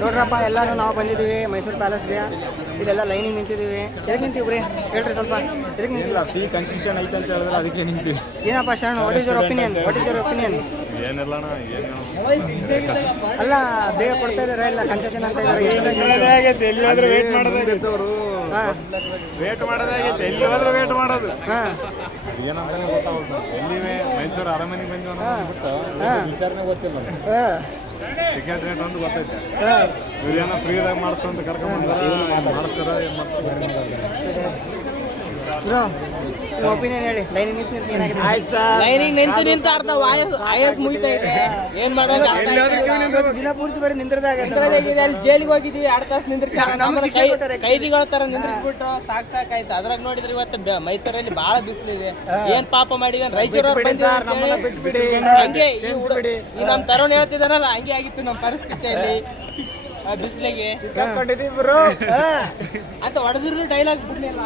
ನೋಡ್ರಪ್ಪ ಎಲ್ಲರೂ ನಾವು ಬಂದಿದ್ದೀವಿ ಮೈಸೂರು ಪ್ಯಾಲೇಸ್ಗೆ. ಇಲ್ಲೆಲ್ಲ ಲೈನಿಗೆ ನಿಂತಿದ್ದೀವಿ. ಎದಕ್ಕೆ ನಿಂತೀವಿ ಬ್ರಿ ಹೇಳ್ರಿ ಸ್ವಲ್ಪ, ಎದಕ್ಕೆ ನಿಂತಿಲ್ಲ? ಫೀ ಕನ್ಸೆಷನ್ ಐತೆ ಅಂತ ಹೇಳಿದ್ರೆ ಅದಕ್ಕೆ ನಿಂತೀವಿ. ಏನಪ್ಪ ಶರಣ, ವಾಟ್ ಈಸ್ ಯುವರ್ ಒಪಿನಿಯನ್? ಏನಿಲ್ಲ ಅಲ್ಲ, ಬೇಗ ಕೊಡ್ತಾ ಇದಾರೆ ಇಲ್ಲ ಕನ್ಸೆಷನ್ ಅಂತ ಇದ್ದಾರೆ. ವೇಟ್ ಮಾಡೋದಾಗಿದ್ದವರು ವೇಟ್ ಮಾಡೋದಾಗಿತ್ತು, ಎಲ್ಲಿ ಹೋದ್ರೆ ವೇಟ್ ಮಾಡೋದು. ಏನಂತಾನೆ ಗೊತ್ತಾಗುತ್ತೆ. ಎಲ್ಲಿವೆ ಮೈಸೂರು ಅರಮನೆಗೆ ಬಂದು ವಿಚಾರಣೆ ಗೊತ್ತಿಲ್ಲ. ಟಿಕೆಟ್ ರೇಟ್ ಅಂತ ಗೊತ್ತೈತೆ. ಇವ್ರೇನೋ ಫ್ರೀದಾಗ ಮಾಡ್ತಾರೆ ಅಂತ ಕರ್ಕೊಂಡ್ಬಂದಾರ, ಮಾಡ್ತಾರ ಏನ್ ಮಾಡ್ತಾರೆ ಬ್ರೋ, ಒಪಿನಿಯನ್ ಹೇಳಿ. ಲೈನಿಗೆ ನಿಂತು ಏನಾಗಿದೆ? ಲೈನಿಗೆ ನಿಂತು ಅರ್ಧ ಆಯಸ್ ಮುಗಿತಾ ಇದೆ. ಏನ್ ಮಾಡೋದು ದಿನ ಪೂರ್ತಿ ಬರೀ ನಿಂದ್ರದಾಗ ಅಲ್ಲಿ ಜೈಲಿಗೆ ಹೋಗಿದ್ವಿ, 2 ತಾಸು ನಿಂದ್ರಿಸಿ ಕೈದಿಗಳ ತರ ನಿಂದ್ರಿಸ್ಬಿಟ್ಟು ಸಾಕಾಯ್ತು. ಅದ್ರಾಗ ನೋಡಿದ್ರೆ ಇವತ್ತು ಮೈಸೂರಲ್ಲಿ ಬಹಳ ಬಿಸಿಲಿದೆ. ಏನ್ ಪಾಪ ಮಾಡಿದ ರಾಯಚೂರವ್ರು ಹಂಗೆ ಈ ನಮ್ ತರುಣ್ ಹೇಳ್ತಿದಾನಲ್ಲ, ಹಂಗೆ ಆಗಿತ್ತು ನಮ್ಮ ಪರಿಸ್ಥಿತಿಯಲ್ಲಿ ಬಿಸಿಲಿಗೆ ಬ್ರೋ ಅಂತ ಹೊಡೆದ್ರು ಡೈಲಾಗ್ ಬಿಡ್ಲಿಲ್ಲ.